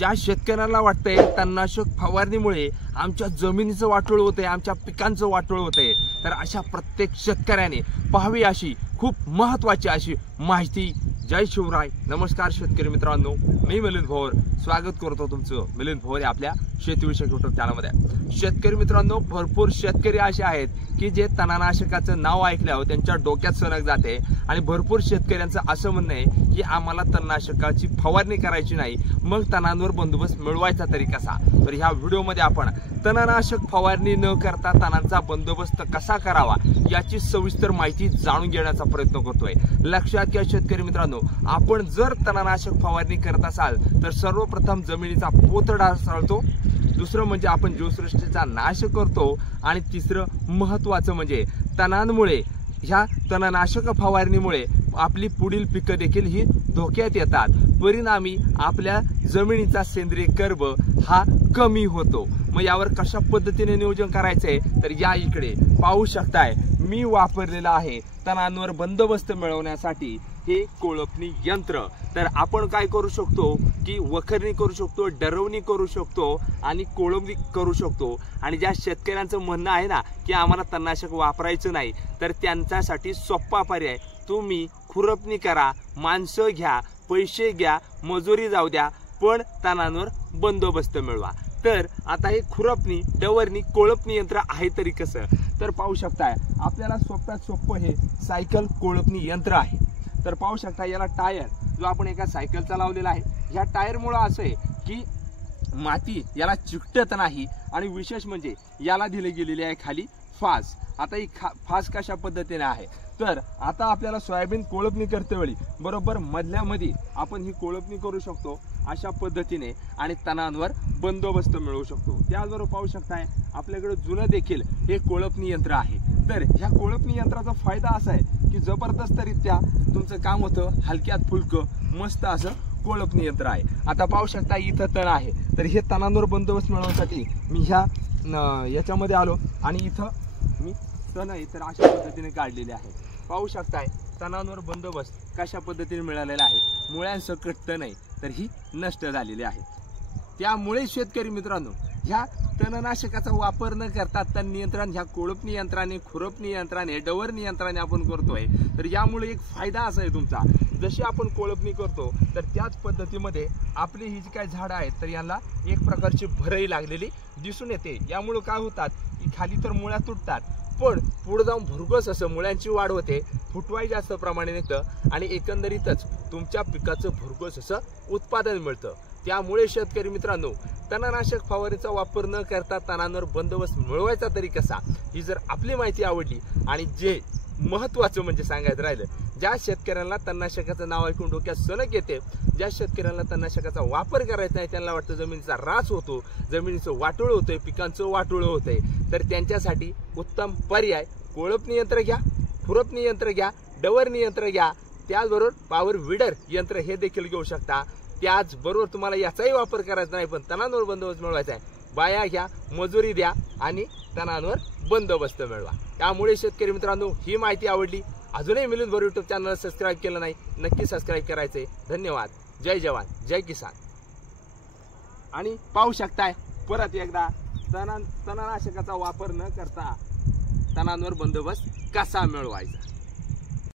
ज्या शेतकऱ्यांना वाटतंय तणनाशक फवारणीमुळे आमच्या जमिनीचं वाटोळ होतंय, आमच्या पिकांचं वाटोळ होतंय, तर अशा प्रत्येक शेतकऱ्याने पाहावी अशी खूप महत्त्वाची अशी माहिती। जय शिवराय, नमस्कार शेतकरी मित्रांनो, मी मिलिंद भोर स्वागत करतो तुमचं मिलिंद भोर आपल्या शेतीविषयक यूट्यूब चॅनलमध्ये। शेतकरी मित्रांनो, भरपूर शेतकरी असे आहेत की जे तणनाशकाचं नाव ऐकल्यावर त्यांच्या डोक्यात सनक जाते आणि भरपूर शेतकऱ्यांचं असं म्हणणं आहे की आम्हाला तणनाशकाची फवारणी करायची नाही, मग तणांवर बंदोबस्त मिळवायचा तरी कसा। तर ह्या व्हिडिओमध्ये आपण तणनाशक फवारणी न करता तणांचा बंदोबस्त कसा करावा याची सविस्तर माहिती जाणून घेण्याचा प्रयत्न करतोय। लक्षात घ्या शेतकरी मित्रांनो, आपण जर तणनाशक फवारणी करत असाल तर सर्वप्रथम जमिनीचा पोतडा सरळतो, दुसरं म्हणजे आपण जीवसृष्टीचा नाश करतो आणि तिसरं महत्त्वाचं म्हणजे तणांमुळे ह्या तणनाशक फवारणीमुळे आपली पुढील पिकं देखील ही धोक्यात येतात। परिणामी आपल्या जमिनीचा सेंद्रिय कर्ब हा कमी होतो। मग यावर कशा पद्धतीने नियोजन करायचंय तर या इकडे पाहू शकताय मी वापरलेलं आहे तणांवर बंदोबस्त मिळवण्यासाठी हे कोळपणी यंत्र। तर आपण काय करू शकतो की वखरणी करू शकतो, डरवणी करू शकतो आणि कोळपणी करू शकतो। आणि ज्या शेतकऱ्यांचं म्हणणं आहे ना की आम्हाला तणनाशक वापरायचं नाही, तर त्यांच्यासाठी सोपा पर्याय, तुम्ही खुरपणी करा, माणसं घ्या, पैसे घ्या, मजुरी जाऊ द्या, पण तणांवर बंदोबस्त मिळवा। तर आता हे खुरपणी, डवरणी, कोळपणी यंत्र आहे तरी कसं, तर पाहू शकताय आपल्याला सोप्यात सोपं हे सायकल कोळपणी यंत्र आहे। तर पाहू शकता याला टायर जो आपण एका सायकलचा लावलेला आहे, ह्या टायरमुळे असं आहे की माती याला चिकटत नाही आणि विशेष म्हणजे याला दिली गेलेली आहे खाली फास। आता ही फास कशा पद्धतीने आहे तर आता आपल्याला सोयाबीन कोळपणी करते वेळी बरोबर मधल्यामध्ये आपण ही कोळपणी करू शकतो अशा पद्धतीने आणि तणांवर बंदोबस्त मिळवू शकतो। त्याचबरोबर पाहू शकताय आपल्याकडे जुनं देखील हे कोळपणी यंत्र आहे। तर ह्या कोळपणी यंत्राचा फायदा असा आहे की जबरदस्तरित्या तुमचं काम होतं, हलक्यात फुलकं मस्त असं कोळपणी यंत्र आहे। आता पाहू शकता इथं तण आहे, तर हे तणांवर बंदोबस्त मिळवण्यासाठी मी ह्या याच्यामध्ये आलो आणि इथं मी तण आहे तर अशा पद्धतीने काढलेले आहे। पाहू शकताय तणांवर बंदोबस्त कशा पद्धतीने मिळालेला आहे, मुळ्यांसकट तण आहे तर ही नष्ट झालेली आहे। त्यामुळे शेतकरी मित्रांनो, ह्या तणनाशकाचा वापर न करता तण नियंत्रण ह्या कोळपणी यंत्राने, खुरपणी यंत्राने, डवरणी यंत्राने आपण करतोय। तर यामुळे एक फायदा असा आहे तुमचा, जशी आपण कोळपणी करतो तर त्याच पद्धतीमध्ये आपली ही जी काही झाडं आहेत तर यांना एक प्रकारची भरही लागलेली दिसून येते। यामुळे काय होतात की खाली तर मुळ्या तुटतात, पण पुढे जाऊन भरघोस असं मुळ्यांची वाढ होते, फुटवाई जास्त प्रमाणे निघतं आणि एकंदरीतच तुमच्या पिकाचं भरघोस असं उत्पादन मिळतं। त्यामुळे शेतकरी मित्रांनो, तणनाशक फवारणीचा वापर न करता तणांवर बंदोबस्त मिळवायचा तरी कसा, ही जर आपली माहिती आवडली आणि जे महत्त्वाचं म्हणजे सांगायचं राहिलं, ज्या शेतकऱ्यांना तणनाशकाचं नाव ऐकून डोक्यात सनक येते, ज्या शेतकऱ्यांना तणनाशकाचा वापर करायचा नाही, त्यांना वाटतं जमिनीचा ऱ्हास होतो, जमिनीचं वाटोळ होतंय, पिकांचं वाटोळ होतंय, तर त्यांच्यासाठी उत्तम पर्याय कोळपणी यंत्र घ्या, खुरपणी यंत्र घ्या, डवरणी यंत्र घ्या, त्याचबरोबर पॉवर विडर यंत्र हे देखील घेऊ शकता। त्याचबरोबर तुम्हाला याचाही वापर करायचा नाही पण तणांवर बंदोबस्त मिळवायचा आहे, बाया घ्या, मजुरी द्या आणि तणांवर बंदोबस्त मिळवा। त्यामुळे शेतकरी मित्रांनो, ही माहिती आवडली, अजूनही Milind Bhor YouTube channel subscribe केलं नाही, नक्की सबस्क्राईब करायचे। धन्यवाद, जय जवान जय किसान। आणि पाहू शकताय परत एकदा तणनाशकाचा वापर न करता तणांवर बंदोबस्त कसा मिळवायचा।